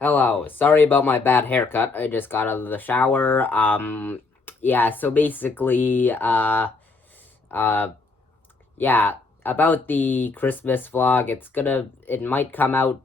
Hello. Sorry about my bad haircut. I just got out of the shower. Yeah, so basically, uh, yeah, about the Christmas vlog, it might come out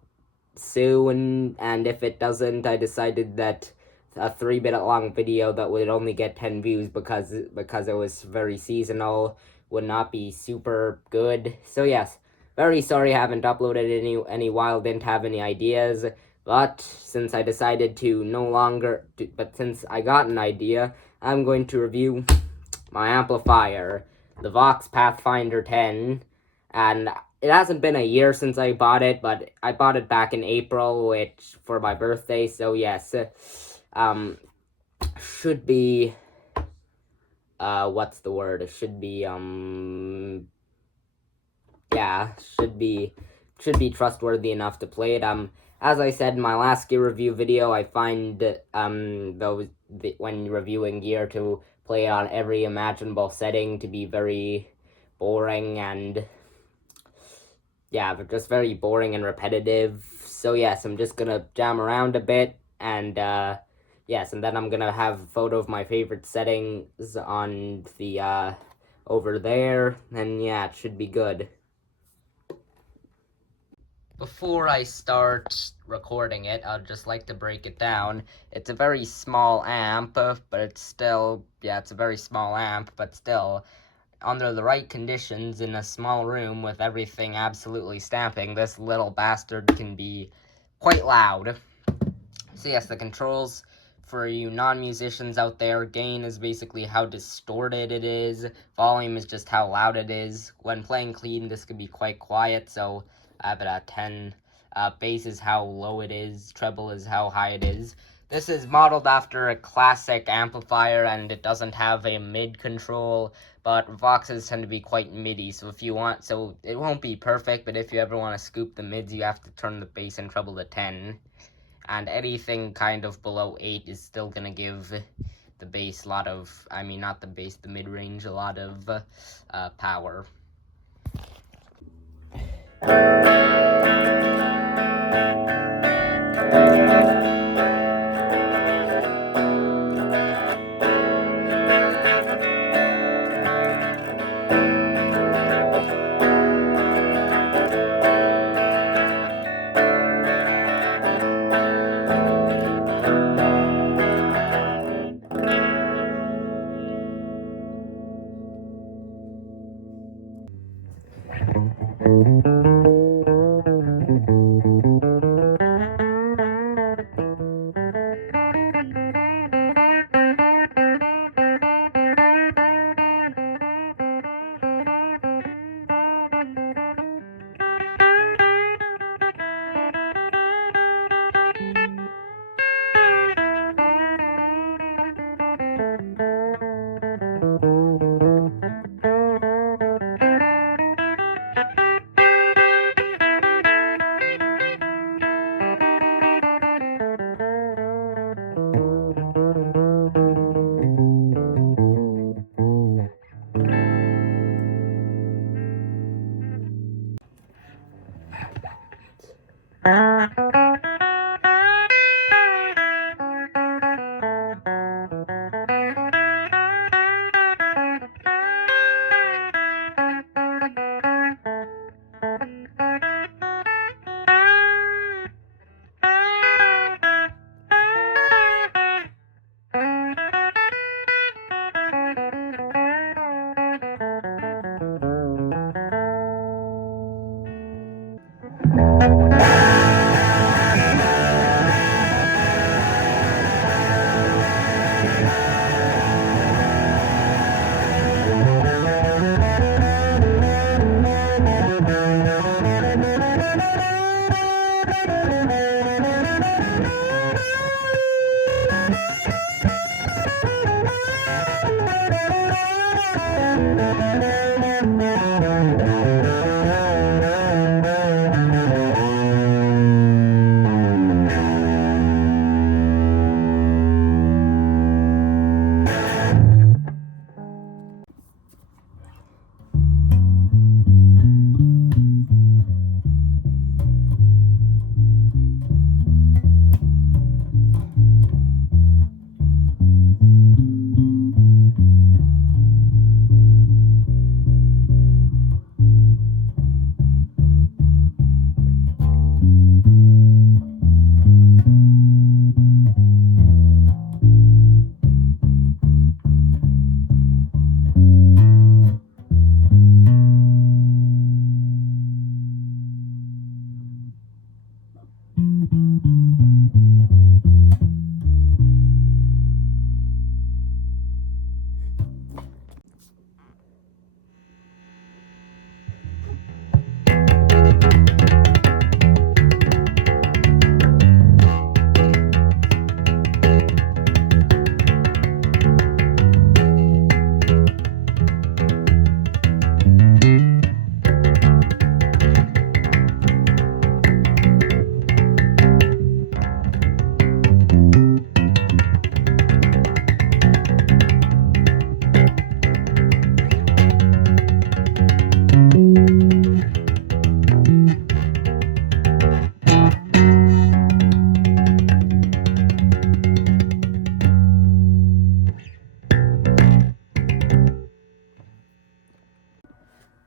soon, and if it doesn't, I decided that a 3 minute long video that would only get 10 views because it was very seasonal would not be super good. So yes, very sorry I haven't uploaded any while, didn't have any ideas, but since I decided to no longer but since I got an idea, I'm going to review my amplifier, the Vox Pathfinder 10, and it hasn't been a year since I bought it, but I bought it back in April, which for my birthday. So yes, um, should be what's the word? It should be yeah, should be trustworthy enough to play it. As I said in my last gear review video, I find when reviewing gear to play it on every imaginable setting to be very boring and yeah, but just very boring and repetitive. So yes, I'm just gonna jam around a bit and yes, and then I'm gonna have a photo of my favorite settings on the over there, and yeah, it should be good. Before I start recording it, I'd just like to break it down. It's a very small amp, but it's still, yeah, it's a very small amp, but still, under the right conditions in a small room with everything absolutely stamping, this little bastard can be quite loud. So yes, the controls for you non-musicians out there, gain is basically how distorted it is, volume is just how loud it is. When playing clean, this could be quite quiet, so I have it at 10. Bass is how low it is, treble is how high it is. This is modeled after a classic amplifier, and it doesn't have a mid control, but Voxes tend to be quite midi, so it won't be perfect, but if you ever want to scoop the mids, you have to turn the bass and treble to 10. And anything kind of below 8 is still gonna give the bass a lot of, not the bass, the mid-range a lot of power.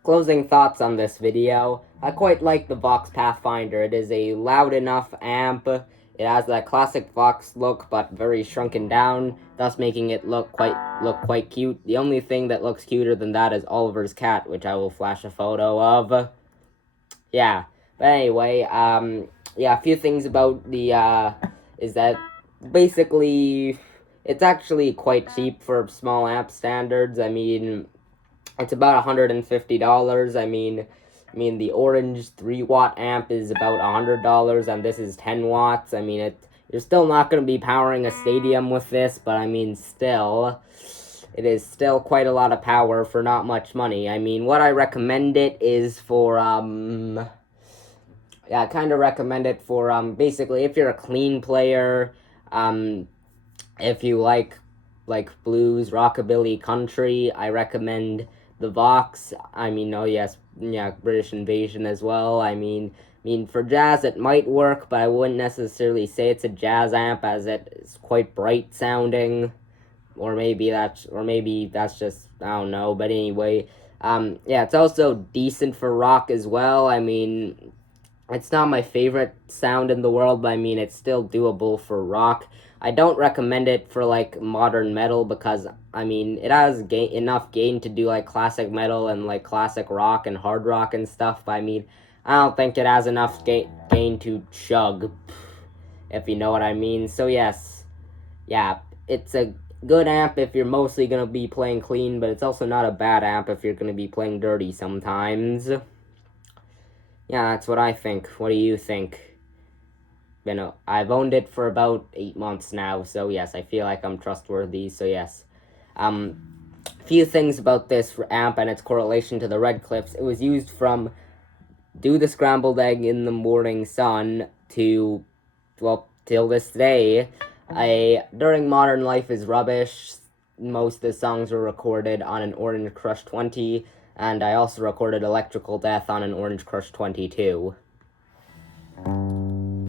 Closing thoughts on this video. I quite like the Vox Pathfinder. It is a loud enough amp. It has that classic Vox look, but very shrunken down, thus making it look quite cute. The only thing that looks cuter than that is Oliver's cat, which I will flash a photo of. Yeah. But anyway, yeah, a few things about the, is that basically, it's actually quite cheap for small amp standards. I mean, it's about $150. I mean, the orange 3-watt amp is about $100, and this is 10 watts. I mean, you're still not going to be powering a stadium with this, but I mean, still, it is still quite a lot of power for not much money. I mean, what I recommend it is for, yeah, I kind of recommend it for, basically, if you're a clean player, if you like blues, rockabilly, country, I recommend the Vox. I mean, oh yes, yeah, British Invasion as well. I mean, for jazz it might work, but I wouldn't necessarily say it's a jazz amp, as it is quite bright sounding, or maybe that's just, I don't know. But anyway, yeah, it's also decent for rock as well. I mean, it's not my favorite sound in the world, but I mean, it's still doable for rock. I don't recommend it for, like, modern metal, because, I mean, it has enough gain to do, like, classic metal and, like, classic rock and hard rock and stuff, but I mean, I don't think it has enough gain to chug, if you know what I mean. So yes, yeah, it's a good amp if you're mostly gonna be playing clean, but it's also not a bad amp if you're gonna be playing dirty sometimes. Yeah, that's what I think. What do you think? You know, I've owned it for about 8 months now, so yes, I feel like I'm trustworthy, so yes. Few things about this amp and its correlation to the Red Cliffs. It was used from Do the Scrambled Egg in the Morning Sun to, well, till this day. During Modern Life is Rubbish, most of the songs were recorded on an Orange Crush 20, and I also recorded Electrical Death on an Orange Crush 22.